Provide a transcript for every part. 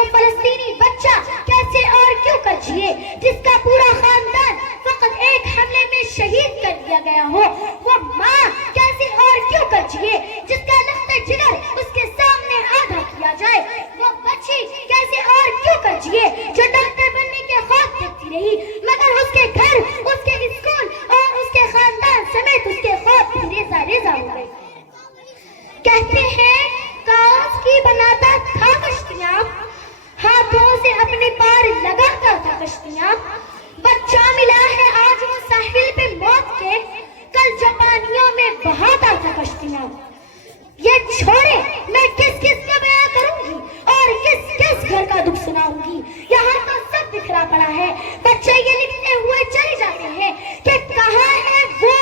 وہ فلسطینی بچہ کیسے اور کیوں کر جیے جس کا پورا خاندان فقط ایک حملے میں شہید کر دیا گیا ہو؟ وہ ماں کیسے اور کیوں کر جیے جس کا لخت جگر اس کے سامنے آدھا کیا جائے؟ وہ بچی کیسے اور کیوں کر جیے جو ڈاکٹر بننے کے خواب دیکھتی رہی مگر اس کے گھر، اس کے اسکول اور اس کے خاندان سمیت اس کے خواب بھی ریزہ ریزہ ہو گئے؟ کہتے ہیں کاغذ کی بناتا تھا کشتیاں، ہاتھوں سے اپنے پار لگاتا تھا کشتیاں، بچہ ملا ہے آج وہ ساحل پہ موت کے، کل جاپانیوں میں بہاتا تھا کشتیاں۔ یہ چھوڑے میں کس کس کا بیان کروں گی اور کس کس گھر کا دکھ سناؤں گی، یہاں تو سب بکھرا پڑا ہے۔ بچے یہ لکھتے ہوئے چلے جاتے ہیں کہ کہاں ہے وہ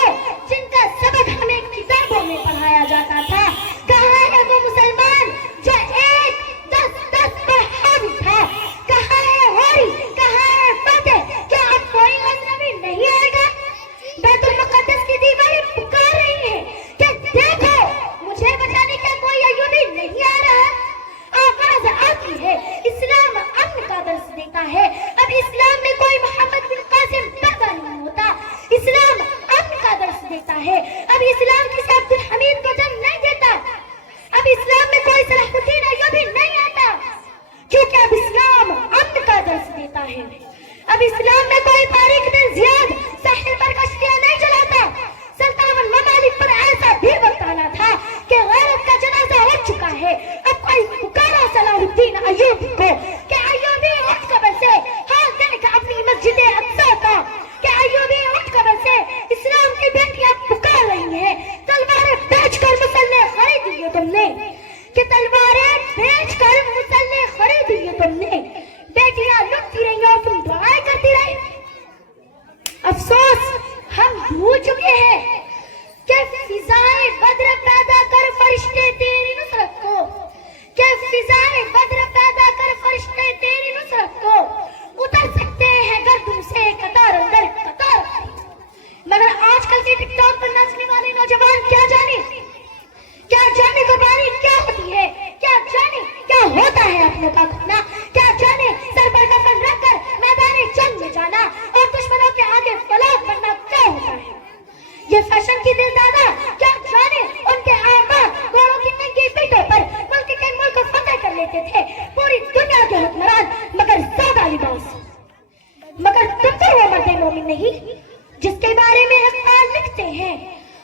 جن کا سبق ہمیں کتابوں میں پڑھایا جاتا تھا، کہاں ہے وہ مسلمان جو ایک 10 پر حاوی تھا، کہاں ہے ہوری، کہاں ہے فاتح؟ کیا اب کوئی غزنوی نہیں آئے گا؟ بیت المقدس کی دیواریں پکار رہی ہیں کہ دیکھو مجھے بچانے کا کوئی ایوبی نہیں آ رہا۔ آواز آتی ہے اسلام امن کا درس دیتا ہے، اب اسلام میں کوئی محمد بن قاسم پیدا نہیں ہوتا، اسلام امن کا درس دیتا ہے، اب اسلام کسی عبد الحمید کو جنم نہیں دیتا، اب اسلام میں کوئی صلاح الدین ایوبی نہیں آتا، کیونکہ اب اسلام امن کا درس دیتا ہے۔ اب اسلام میں کوئی طارق بن زیاد ساحل پر کشتیاں نہیں چلاتا، سلطان الممالک پر ایسا بھی وقت آنا تھا کہ غیرت کا جنازہ اٹھ چکا ہے، اب کوئی پکارا صلاح الدین ایوبی کو کہ ایوبی اٹھ قبر سے، ہاں دیکھ اپنی مسجد اقصی کا، کہ ایوبی اٹھ قبر سے، اسلام کی بیٹیاں پکار رہی ہیں، تلواریں بیچ کر مسلح خرید لیے تم نے، کہ تلواریں بیچ کر مسلح خرید لیے تم نے، بیٹیاں لٹتی رہی اور تم دعائیں کرتی رہی۔ افسوس ہم بھول چکے ہیں کہ فضائے بدر پیدا کر فرشتے تیری نصرت کو، کہ فضائے بدر پیدا کر فرشتے تیری نصرت کو اتر سکتے ہیں گردوں سے قطار اندر قطار، مگر آج کل کے ٹک ٹاک پر ناچنے والے نوجوان کیا جانے قربانی کیا ہوتی ہے، کیا جانے کیا ہوتا ہے اپنوں کا کھونا، کیا جانے سر پر کفن رکھ کر میدان جنگ میں جانا اور دشمنوں کے آگے فلاد بننا کیا ہوتا ہے۔ یہ فیشن کی دل دادا کیا جانے ان کے آبا گھوڑوں کی ننگی پیٹوں پر ملک کے ملک کو فتح کر لیتے تھے، پوری دنیا کے حکمران، مگر سادہ لباس، مگر تم تو وہ مرد مومن نہیں جس کے بارے میں اقبال لکھتے ہیں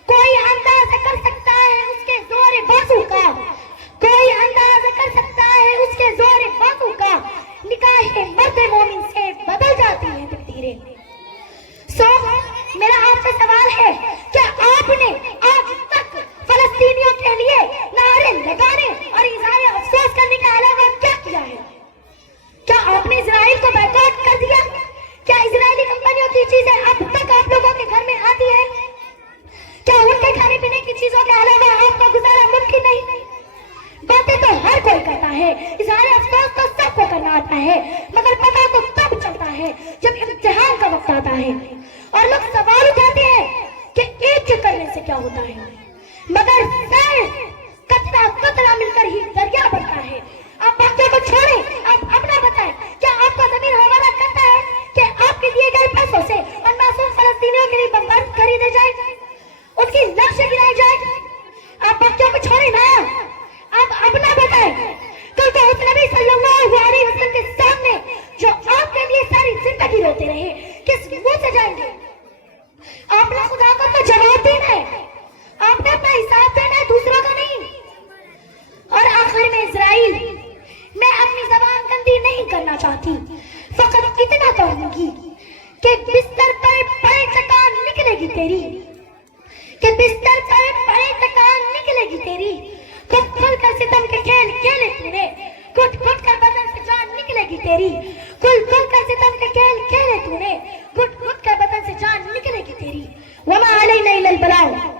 کوئی اندازہ کر سکتا ہے اس کے زور بازو کا، کوئی اندازہ کر سکتا ہے اس کے زور بازو کا، نکاح مرد مومن سے بدل جاتی ہیں تقدیریں۔ میرا آپ سے سوال ہے کیا آپ نے آج تک فلسطینیوں کے لیے نعرے لگانے اور اظہار افسوس کرنے کے علاوہ کیا کیا ہے؟ کیا آپ نے اسرائیل کو بائیکاٹ کر دیا؟ کیا اسرائیلی کمپنیوں کی چیزیں اب تک آپ لوگوں کے گھر میں آتی ہیں؟ کیا ان کے کھانے پینے کی چیزوں کے علاوہ آپ کا گزارا ممکن نہیں؟ باتیں تو ہر کوئی کرتا ہے، اظہار افسوس تو سب کو کرنا آتا ہے، مگر پتہ تو تب چلتا ہے جب امتحان کا وقت آتا ہے اور لوگ سوال اٹھاتے ہیں کہ ایک کے کرنے سے کیا ہوتا ہے، مگر قطرہ قطرہ مل کر ہی دریا بنتا ہے۔ آپ باقیوں کو چھوڑیں، آپ اپنا بتائیں، کیا آپ کا ضمیر حوالہ کرتا ہے کہ آپ کے دیے گئے پیسوں سے ان معصوم فلسطینیوں کے لیے بمبارد خریدے جائیں، ان کی لاشیں گرائی جائیں؟ آپ باقیوں کو چھوڑیں نا، آپ اپنا بتائیں۔ کل تو اس نبی صلی اللہ علیہ وسلم کے سامنے جو آپ کے لیے ساری زندگی روتے رہے کس منہ سے جائیں گے؟ آپ نے خدا کو تو جواب دینا ہے، آپ نے اپنا حساب دینا ہے، دوسروں کا نہیں۔ اور آخر میں اسرائیل، میں اپنی زبان گندی نہیں کرنا چاہتی، فقط اتنا کہوں گی کہ بستر پر پڑے تکان نکلے گی تیری، کہ بستر پر پڑے تکان نکلے گی تیری، کھٹ کھل کر ستم کے کھیل کھیلے تو نے، کھٹ کھٹ کر بدن سے جان نکلے گی تیری، کھل کھل کر ستم کے کھیل کھیلے تو نے، کھٹ کھٹ کر بدن سے جان نکلے گی تیری۔ وما علینا الا البلاغ۔